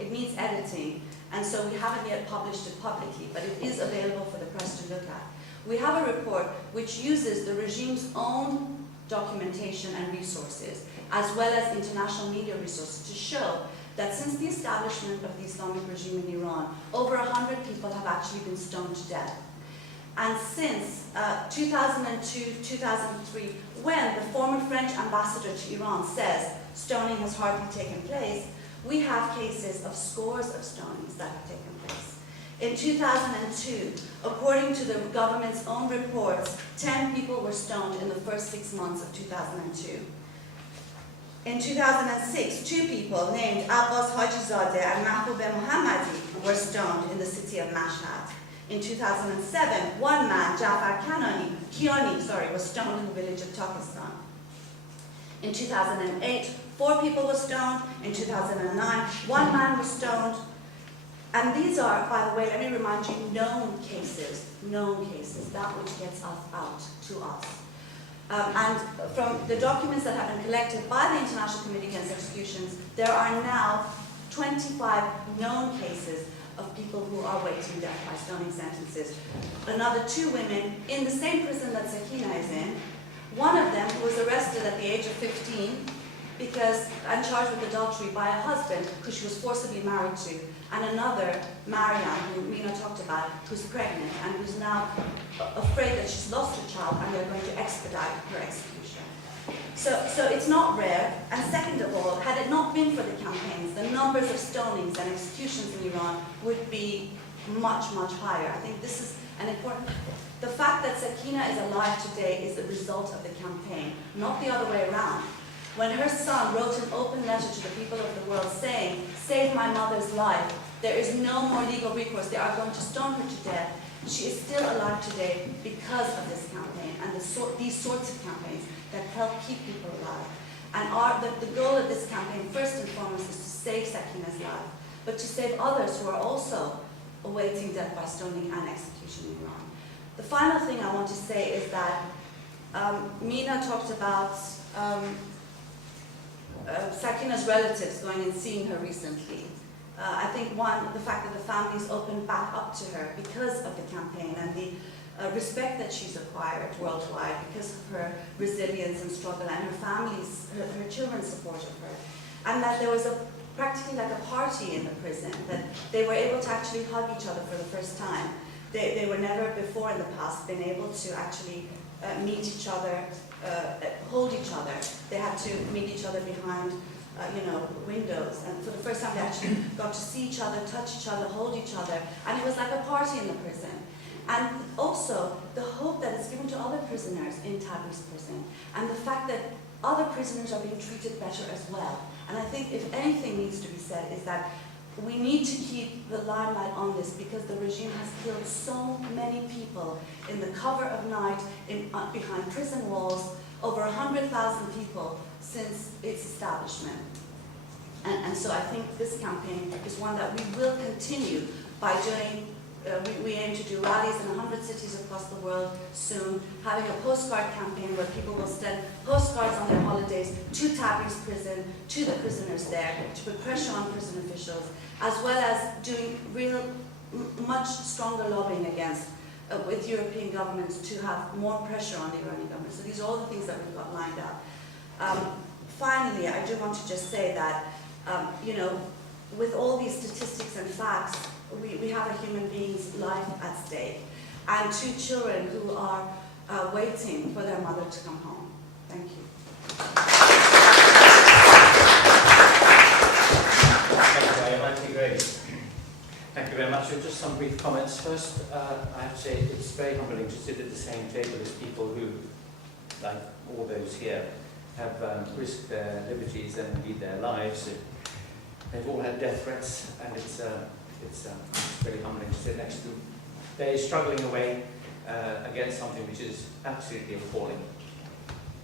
It needs editing, and so we haven't yet published it publicly, but it is available for the press to look at. We have a report which uses the regime's own documentation and resources, as well as international media resources, to show that since the establishment of the Islamic regime in Iran, over 100 people have actually been stoned to death. And since 2002, 2003, when the former French ambassador to Iran says stoning has hardly taken place, we have cases of scores of stonings that have taken place. In 2002, according to the government's own reports, 10 people were stoned in the first 6 months of 2002. In 2006, 2 people named Abbas Hajizadeh and Mahbub Mohammadi were stoned in the city of Mashhad. In 2007, one man, Jafar Kiani, was stoned in the village of Takistan. In 2008, 4 people were stoned. In 2009, 1 man was stoned. And these are, by the way, let me remind you, known cases, that which gets us out to us. And from the documents that have been collected by the International Committee Against Executions, there are now 25 known cases of people who are waiting death by stoning sentences. Another 2 women in the same prison that Sakineh is in. One of them was arrested at the age of 15 and charged with adultery by a husband who she was forcibly married to, and another, Maryam, who Mina talked about, who's pregnant and who's now afraid that she's lost her child and they're going to expedite her execution. So it's not rare, and second of all, had it not been for the campaigns, the numbers of stonings and executions in Iran would be much, much higher. I think this is an important... The fact that Sakineh is alive today is the result of the campaign, not the other way around. When her son wrote an open letter to the people of the world saying, "Save my mother's life, there is no more legal recourse, they are going to stone her to death," she is still alive today because of this campaign and these sorts of campaigns that help keep people alive. And the goal of this campaign, first and foremost, is to save Sakineh's life, but to save others who are also awaiting death by stoning and execution in Iran. The final thing I want to say is that Mina talked about Sakineh's relatives going and seeing her recently. I think the fact that the family's opened back up to her because of the campaign and the respect that she's acquired worldwide because of her resilience and struggle, and her family's, her children's support of her. And that there was practically like a party in the prison, that they were able to actually hug each other for the first time. They were never before in the past been able to actually meet each other, hold each other. They had to meet each other behind windows, and for the first time they actually got to see each other, touch each other, hold each other, and it was like a party in the prison. And also the hope that is given to other prisoners in Tabriz prison, and the fact that other prisoners are being treated better as well. And I think if anything needs to be said is that we need to keep the limelight on this, because the regime has killed so many people in the cover of night, behind prison walls, over 100,000 people since its establishment. And so I think this campaign is one that we will continue by doing. We aim to do rallies in 100 cities across the world soon, having a postcard campaign where people will send postcards on their holidays to Tabriz prison, to the prisoners there, to put pressure on prison officials, as well as doing much stronger lobbying with European governments to have more pressure on the Iranian government. So these are all the things that we've got lined up. Finally, I do want to just say that, with all these statistics and facts, we have a human being's life at stake, and 2 children who are waiting for their mother to come home. Thank you. Thank you very much. Just some brief comments. First, I have to say it's very humbling to sit at the same table as people who, like all those here, have risked their liberties and indeed their lives. They've all had death threats, and it's very humbling to sit next to them. They're struggling away against something which is absolutely appalling.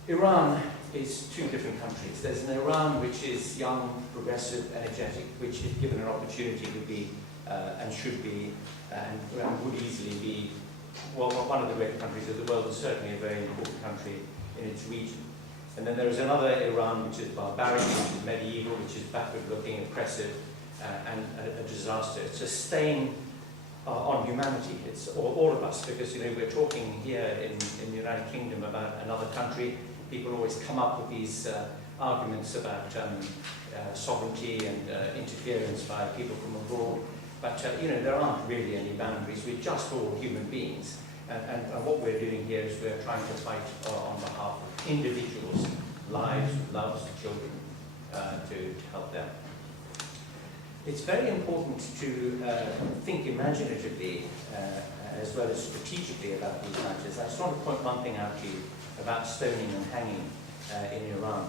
Iran is 2 different countries. There's an Iran which is young, progressive, energetic, which, if given an opportunity, would be and should be and would easily be one of the great countries of the world, and certainly a very important country in its region. And then there is another Iran which is barbaric, which is medieval, which is backward-looking, oppressive, and a disaster. It's a stain on humanity. It's all of us, because we're talking here in the United Kingdom about another country. People always come up with these arguments about sovereignty and interference by people from abroad. But there aren't really any boundaries. We're just all human beings. And what we're doing here is we're trying to fight on behalf of individuals, lives, loves, children, to help them. It's very important to think imaginatively as well as strategically about these matters. I just want to point one thing out to you about stoning and hanging in Iran.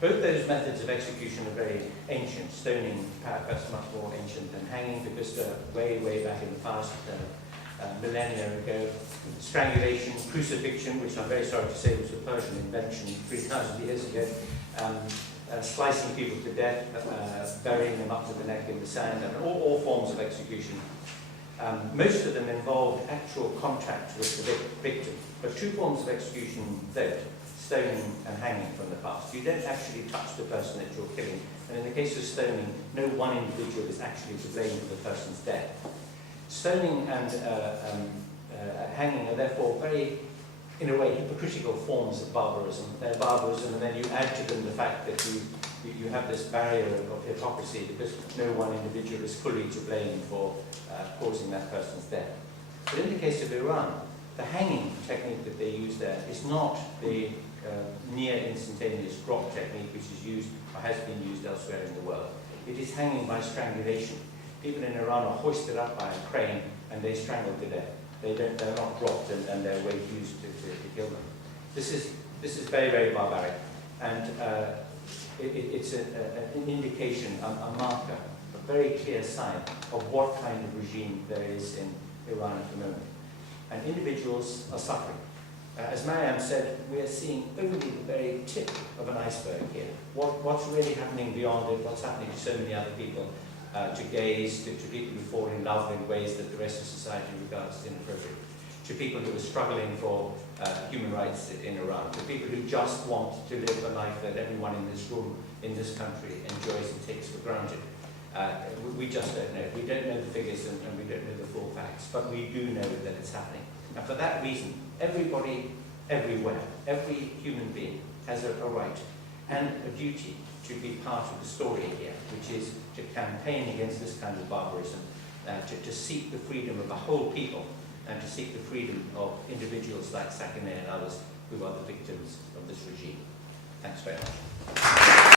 Both those methods of execution are very ancient. Stoning, perhaps much more ancient than hanging, because way, way back in the past, millennia ago. Strangulation, crucifixion, which I'm very sorry to say was a Persian invention 3,000 years ago. Slicing people to death, burying them up to the neck in the sand, and all forms of execution. Most of them involved actual contact with the victim. But two forms of execution don't: stoning and hanging from the past. You don't actually touch the person that you're killing. And in the case of stoning, no one individual is actually to blame for the person's death. Stoning and hanging are therefore very, in a way, hypocritical forms of barbarism. They're barbarism, and then you add to them the fact that you have this barrier of hypocrisy, because no one individual is fully to blame for causing that person's death. But in the case of Iran, the hanging technique that they use there is not the near instantaneous drop technique which is used or has been used elsewhere in the world. It is hanging by strangulation. People in Iran are hoisted up by a crane and they strangle to death. They're not dropped and their weight used to kill them. This is very, very barbaric, and it's an indication, a marker, a very clear sign of what kind of regime there is in Iran at the moment. And individuals are suffering. As Maryam said, we are seeing only the very tip of an iceberg here. What's really happening beyond it, what's happening to so many other people, to gays, to people who fall in love in ways that the rest of society regards as inappropriate, to people who are struggling for human rights in Iran, to people who just want to live a life that everyone in this room, in this country, enjoys and takes for granted. We just don't know. We don't know the figures and we don't know the full facts, but we do know that it's happening. And for that reason, everybody, everywhere, every human being has a right and a duty to be part of the story here, which is to campaign against this kind of barbarism, to seek the freedom of a whole people, and to seek the freedom of individuals like Sakineh and others who are the victims of this regime. Thanks very much.